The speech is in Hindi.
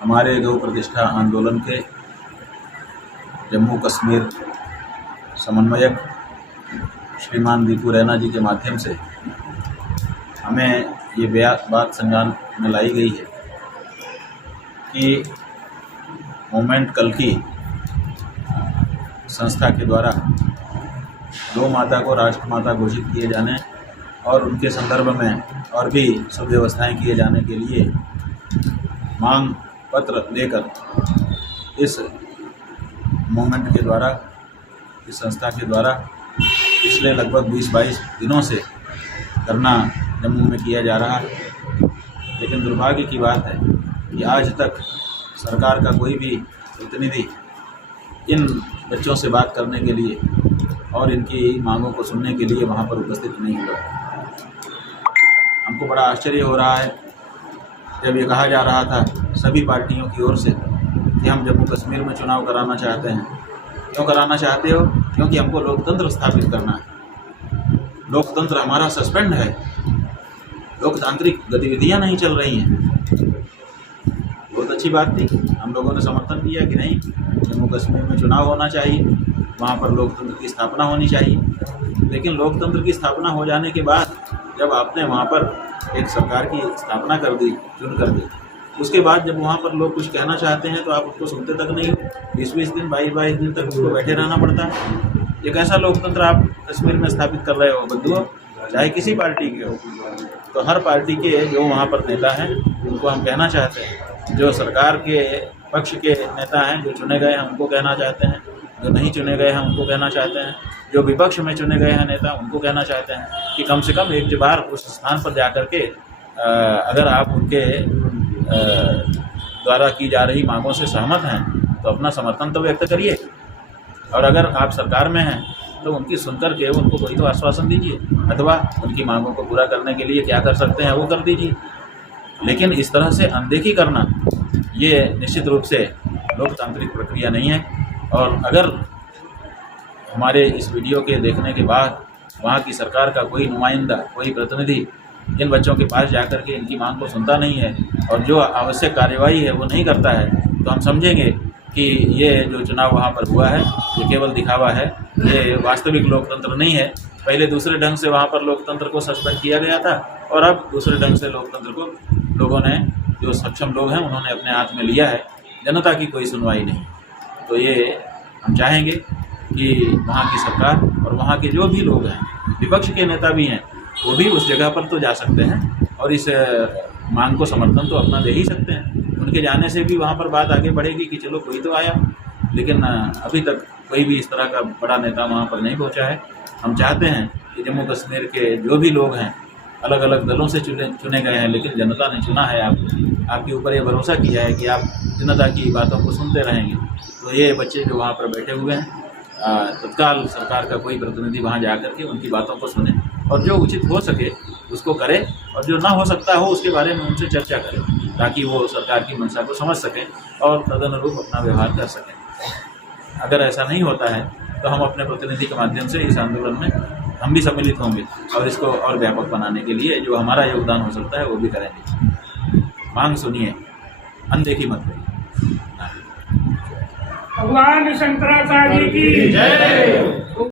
हमारे गौ प्रतिष्ठा आंदोलन के जम्मू कश्मीर समन्वयक श्रीमान दीपू रैना जी के माध्यम से हमें ये बात संज्ञान में लाई गई है कि मूवमेंट कल की संस्था के द्वारा गौ माता को राष्ट्रमाता घोषित किए जाने और उनके संदर्भ में और भी सुव्यवस्थाएं किए जाने के लिए मांग पत्र लेकर इस मूवमेंट के द्वारा, इस संस्था के द्वारा पिछले लगभग 20-22 दिनों से धरना जम्मू में किया जा रहा है। लेकिन दुर्भाग्य की बात है कि आज तक सरकार का कोई भी प्रतिनिधि इन बच्चों से बात करने के लिए और इनकी मांगों को सुनने के लिए वहां पर उपस्थित नहीं हुआ। हमको बड़ा आश्चर्य हो रहा है जब ये कहा जा रहा था सभी पार्टियों की ओर से कि हम जम्मू कश्मीर में चुनाव कराना चाहते हैं। क्यों कराना चाहते हो? क्योंकि हमको लोकतंत्र स्थापित करना है। लोकतंत्र हमारा सस्पेंड है, लोकतांत्रिक गतिविधियां नहीं चल रही हैं। बहुत अच्छी बात थी, हम लोगों ने समर्थन किया कि नहीं, जम्मू कश्मीर में चुनाव होना चाहिए, वहाँ पर लोकतंत्र की स्थापना होनी चाहिए। लेकिन लोकतंत्र की स्थापना हो जाने के बाद जब आपने वहाँ पर एक सरकार की स्थापना कर दी, चुन कर दी, उसके बाद जब वहाँ पर लोग कुछ कहना चाहते हैं तो आप उसको सुनते तक नहीं। 20-20 दिन 22-22 दिन तक उसको बैठे रहना पड़ता है। ये कैसा लोकतंत्र आप कश्मीर में स्थापित कर रहे हो बंधुओं? चाहे किसी पार्टी के हो, तो हर पार्टी के जो वहाँ पर नेता हैं उनको हम कहना चाहते हैं, जो सरकार के पक्ष के नेता हैं, जो चुने गए हैं उनको कहना चाहते हैं, जो नहीं चुने गए हैं उनको कहना चाहते हैं, जो विपक्ष में चुने गए हैं नेता उनको कहना चाहते हैं कि कम से कम एक बार उस स्थान पर जाकर के अगर आप उनके द्वारा की जा रही मांगों से सहमत हैं तो अपना समर्थन तो व्यक्त करिए, और अगर आप सरकार में हैं तो उनकी सुनकर के उनको कोई तो आश्वासन दीजिए, अथवा उनकी मांगों को पूरा करने के लिए क्या कर सकते हैं वो कर दीजिए। लेकिन इस तरह से अनदेखी करना ये निश्चित रूप से लोकतांत्रिक प्रक्रिया नहीं है। और अगर हमारे इस वीडियो के देखने के बाद वहाँ की सरकार का कोई नुमाइंदा, कोई प्रतिनिधि इन बच्चों के पास जाकर के इनकी मांग को सुनता नहीं है और जो आवश्यक कार्यवाही है वो नहीं करता है, तो हम समझेंगे कि ये जो चुनाव वहाँ पर हुआ है ये केवल दिखावा है, ये वास्तविक लोकतंत्र नहीं है। पहले दूसरे ढंग से वहाँ पर लोकतंत्र को सस्पेंड किया गया था और अब दूसरे ढंग से लोकतंत्र को लोगों ने, जो सक्षम लोग हैं, उन्होंने अपने हाथ में लिया है। जनता की कोई सुनवाई नहीं। तो ये हम चाहेंगे कि वहाँ की सरकार और वहाँ के जो भी लोग हैं, विपक्ष के नेता भी हैं, वो भी उस जगह पर तो जा सकते हैं और इस मांग को समर्थन तो अपना दे ही सकते हैं। उनके जाने से भी वहाँ पर बात आगे बढ़ेगी कि चलो कोई तो आया। लेकिन अभी तक कोई भी इस तरह का बड़ा नेता वहाँ पर नहीं पहुँचा है। हम चाहते हैं कि जम्मू कश्मीर के जो भी लोग हैं, अलग अलग दलों से चुने गए हैं, लेकिन जनता ने चुना है आपको, आपके ऊपर ये भरोसा किया है कि आप जनता की बातों को सुनते रहेंगे। तो ये बच्चे जो वहाँ पर बैठे हुए हैं, तत्काल सरकार का कोई प्रतिनिधि वहाँ जा कर के उनकी बातों को सुने और जो उचित हो सके उसको करे, और जो ना हो सकता हो उसके बारे में उनसे चर्चा करें, ताकि वो सरकार की मंशा को समझ सकें और तदनुरूप अपना व्यवहार कर सकें। अगर ऐसा नहीं होता है तो हम अपने प्रतिनिधि के माध्यम से इस आंदोलन में हम भी सम्मिलित होंगे और इसको और व्यापक बनाने के लिए जो हमारा योगदान हो सकता है वो भी करेंगे। मांग सुनिए, अनदेखी मत करिए। भगवान शंकराचार्य की जय।